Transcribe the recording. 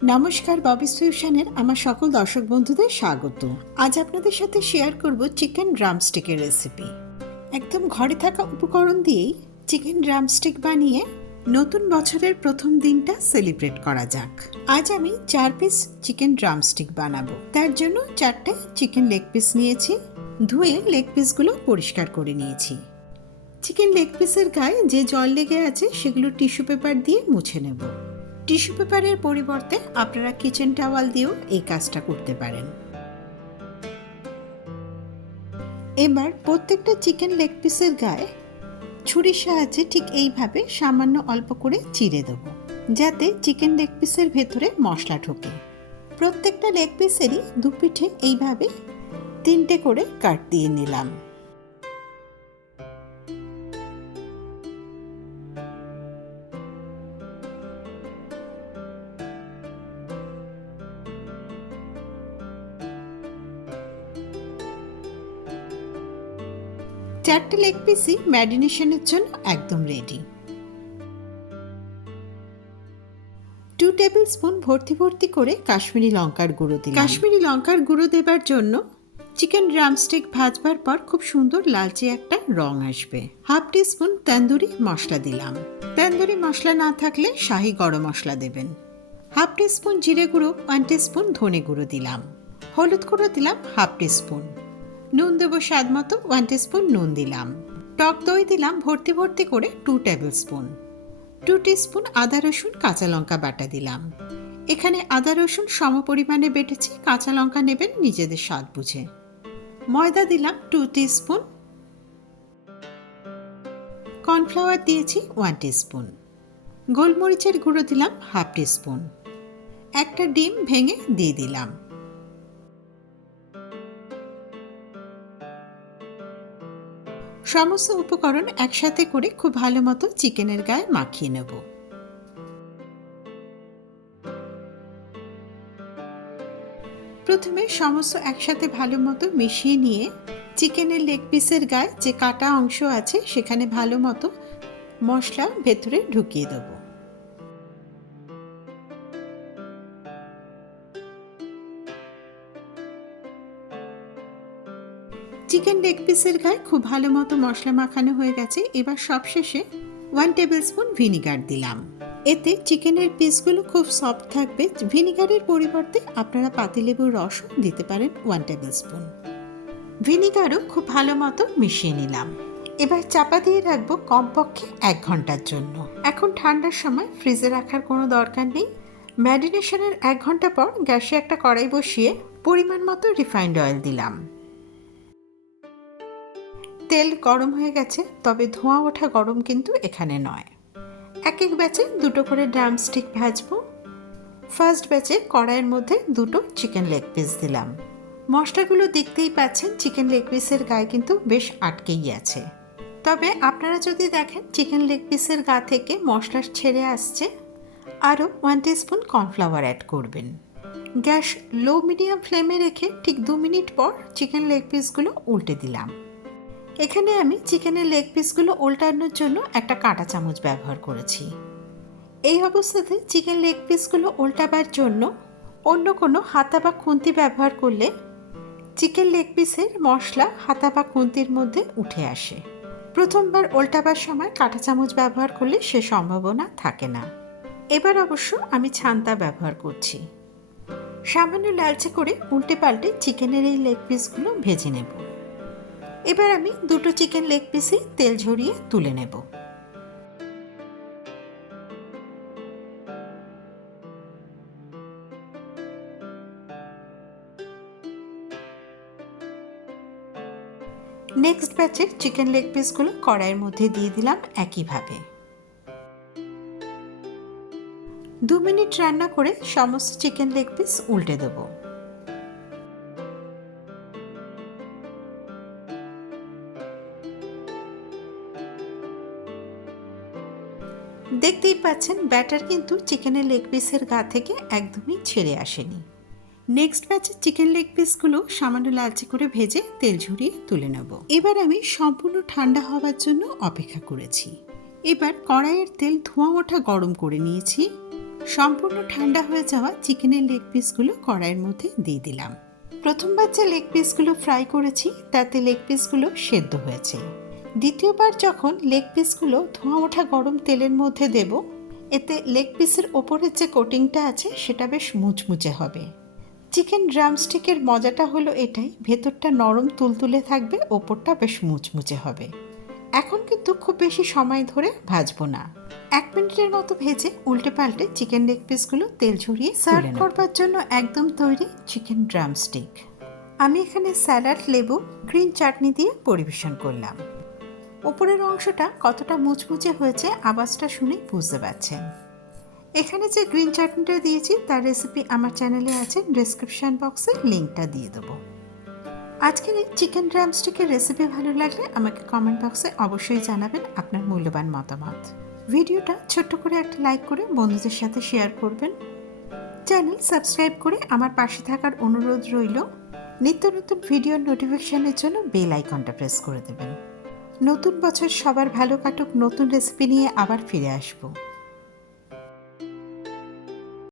নমস্কার, ববি ফিউশনের আমার সকল দর্শক বন্ধুদের স্বাগত। আজ আপনাদের সাথে শেয়ার করব চিকেন ড্রামস্টিকের রেসিপি একদম ঘরে থাকা উপকরণ দিয়েই চিকেন ড্রামস্টিক বানিয়ে নতুন বছরের প্রথম দিনটা সেলিব্রেট করা যাক। আজ আমি চার পিস চিকেন ড্রামস্টিক বানাবো। তার জন্য চারটে চিকেন লেগ পিস নিয়েছি, ধুয়ে লেগ পিসগুলো পরিষ্কার করে নিয়েছি। চিকেন লেগ পিসের গায়ে যে জল লেগে আছে সেগুলো টিস্যু পেপার দিয়ে মুছে নেব। টিস্যু পেপারের পরিবর্তে আপনারা কিচেন টাওয়াল দিয়েও এই কাজটা করতে পারেন। এবার প্রত্যেকটা চিকেন লেগ পিসের গায়ে ছুরির সাহায্যে ঠিক এইভাবে সামান্য অল্প করে চিড়ে দেব, যাতে চিকেন লেগ পিসের ভেতরে মশলা ঢোকে। প্রত্যেকটা লেগ পিসেরই দুপিঠে এইভাবে তিনটে করে কাট দিয়ে নিলাম। চারটে লেগ পিসই ম্যারিনেশনের জন্য একদম রেডি টু টেবিল স্পুন ভর্তি ভর্তি করে কাশ্মীরি লঙ্কার গুঁড়ো দিলাম। কাশ্মীরি লঙ্কার গুঁড়ো দেবার জন্য চিকেন ড্রামস্টিক ভাজবার পর খুব সুন্দর লালচে একটা রং আসবে। হাফ টি স্পুন তন্দুরি মশলা দিলাম। তন্দুরি মশলা না থাকলে শাহি গরম মশলা দেবেন। হাফ টি স্পুন জিরে গুঁড়ো ওয়ান টি স্পুন ধনে গুঁড়ো দিলাম। হলুদ গুঁড়ো দিলাম হাফ টি স্পুন নুন দেবো স্বাদ মতো ওয়ান স্পুন নুন দিলাম। টক দই দিলাম ভর্তি ভর্তি করে two tablespoon two spoon আদা রসুন কাঁচা লঙ্কা বাটা দিলাম। এখানে আদা রসুন সম পরিমাণে বেটেছি, কাঁচা লঙ্কা নেবেন নিজেদের স্বাদ বুঝে। ময়দা দিলাম টু স্পুন কর্নফ্লাওয়ার দিয়েছি ওয়ান স্পুন গোলমরিচের গুঁড়ো দিলাম হাফ স্পুন একটা ডিম ভেঙে দিয়ে দিলাম। সমস্ত উপকরণ একসাথে করে খুব ভালো মতো চিকেনের গায়ে মাখিয়ে নেব। প্রথমে সমস্ত একসাথে ভালো মতো মিশিয়ে নিয়ে চিকেনের লেগ পিসের গায়ে যে কাটা অংশ আছে সেখানে ভালো মতো মশলা ভেতরে ঢুকিয়ে দেবো। চিকেন লেগ পিসের গায়ে খুব ভালো মতো মশলা মাখানো হয়ে গেছে। এবার সবশেষে ওয়ান টেবিল স্পুন ভিনিগার দিলাম। এতে চিকেনের পিসগুলো খুব সফট থাকবে। ভিনিগারের পরিবর্তে আপনারা পাতিলেবুর রসও দিতে পারেন ওয়ান টেবিল স্পুন ভিনিগারও খুব ভালো মতো মিশিয়ে নিলাম। এবার চাপা দিয়ে রাখব কমপক্ষে এক ঘণ্টার জন্য। এখন ঠান্ডার সময় ফ্রিজে রাখার কোনো দরকার নেই। ম্যারিনেশনের এক ঘণ্টা পর গ্যাসে একটা কড়াই বসিয়ে পরিমাণ মতো রিফাইন্ড অয়েল দিলাম। তেল গরম হয়ে গেছে, তবে ধোঁয়া ওঠা গরম কিন্তু এখানে নয়। এক এক ব্যাচে দুটো করে ড্রামস্টিক ভাজবো। ফার্স্ট ব্যাচে কড়াইয়ের মধ্যে দুটো চিকেন লেগ পিস দিলাম। মশলাগুলো দেখতেই পাচ্ছেন চিকেন লেগ পিসের গায়ে কিন্তু বেশ আটকেই আছে। তবে আপনারা যদি দেখেন চিকেন লেগ পিসের গা থেকে মশলা ছেড়ে আসছে আরও ওয়ান স্পুন কর্নফ্লাওয়ার অ্যাড করবেন। গ্যাস লো মিডিয়াম ফ্লেমে রেখে ঠিক দু মিনিট পর চিকেন লেগ পিসগুলো উল্টে দিলাম। এখানে আমি চিকেনের লেগ পিসগুলো উল্টানোর জন্য একটা কাঁটা চামচ ব্যবহার করেছি। এই অবস্থাতে চিকেন লেগ পিসগুলো উল্টাবার জন্য অন্য কোনো হাতা বা খুন্তি ব্যবহার করলে চিকেন লেগ পিসের মশলা হাতা বা খুন্তির মধ্যে উঠে আসে। প্রথমবার উল্টাবার সময় কাঁটা চামচ ব্যবহার করলে সে সম্ভাবনা থাকে না। এবার অবশ্য আমি ছান্তা ব্যবহার করছি। সামান্য লালচে করে উল্টে পাল্টে চিকেনের এই লেগ পিসগুলো ভেজে নেব। এবার আমি দুটো চিকেন লেগ পিসে তেল ঝরিয়ে তুলে নেব। নেক্সট ব্যাচের চিকেন লেগ পিসগুলো কড়াইয়ের মধ্যে দিয়ে দিলাম একইভাবে। দু মিনিট রান্না করে সমস্ত চিকেন লেগ পিস উল্টে দেবো। দেখতেই পাচ্ছেন ব্যাটার কিন্তু চিকেনের লেগ পিসের গা থেকে একদমই ছেড়ে আসেনি। নেক্সট ব্যাচে চিকেন লেগ পিসগুলো সামান্য লালচে করে ভেজে তেল ঝরিয়ে তুলে নেব। এবার আমি সম্পূর্ণ ঠান্ডা হওয়ার জন্য অপেক্ষা করেছি। এবার কড়াইয়ের তেল ধোঁয়া ওঠা গরম করে নিয়েছি। সম্পূর্ণ ঠান্ডা হয়ে যাওয়া চিকেনের লেগ পিসগুলো কড়াইয়ের মধ্যে দিয়ে দিলাম। প্রথমবার যে লেগ পিসগুলো ফ্রাই করেছি, তাতে লেগ পিসগুলো সেদ্ধ হয়েছে। দ্বিতীয়বার যখন লেগ পিসগুলো ধোঁয়া ওঠা গরম তেলের মধ্যে দেব এতে লেগ পিসের ওপরের যে কোটিংটা আছে সেটা বেশ মুচমুচে হবে। চিকেন ড্রামস্টিকের মজাটা হলো এটাই ভেতরটা নরম তুলতুলে থাকবে ওপরটা বেশ মুচমুচে হবে। এখন কিন্তু খুব বেশি সময় ধরে ভাজবো না। এক মিনিটের মতো ভেজে উল্টে পাল্টে চিকেন লেগ পিসগুলো তেল ঝরিয়ে সার্ভ করবার জন্য একদম তৈরি চিকেন ড্রামস্টিক। আমি এখানে স্যালাড লেবু গ্রিন চাটনি দিয়ে পরিবেশন করলাম। ওপরের অংশটা কতটা মুচমুচে হয়েছে আওয়াজটা শুনেই বুঝতে পারছেন এখানে যে গ্রিন চাটনিটা দিয়েছি, তার রেসিপি আমার চ্যানেলে আছে ডিসক্রিপশন বক্সে লিঙ্কটা দিয়ে দেবো। আজকের এই চিকেন ড্রামস্টিকের রেসিপি ভালো লাগলে আমাকে কমেন্ট বক্সে অবশ্যই জানাবেন আপনার মূল্যবান মতামত। ভিডিওটা ছোট্ট করে একটা লাইক করে বন্ধুদের সাথে শেয়ার করবেন। চ্যানেল সাবস্ক্রাইব করে আমার পাশে থাকার অনুরোধ রইল। নিত্য নতুন ভিডিওর নোটিফিকেশনের জন্য বেল আইকনটা প্রেস করে দেবেন। নতুন বছর সবার ভালো কাটুক নতুন রেসিপি নিয়ে আবার ফিরে আসব।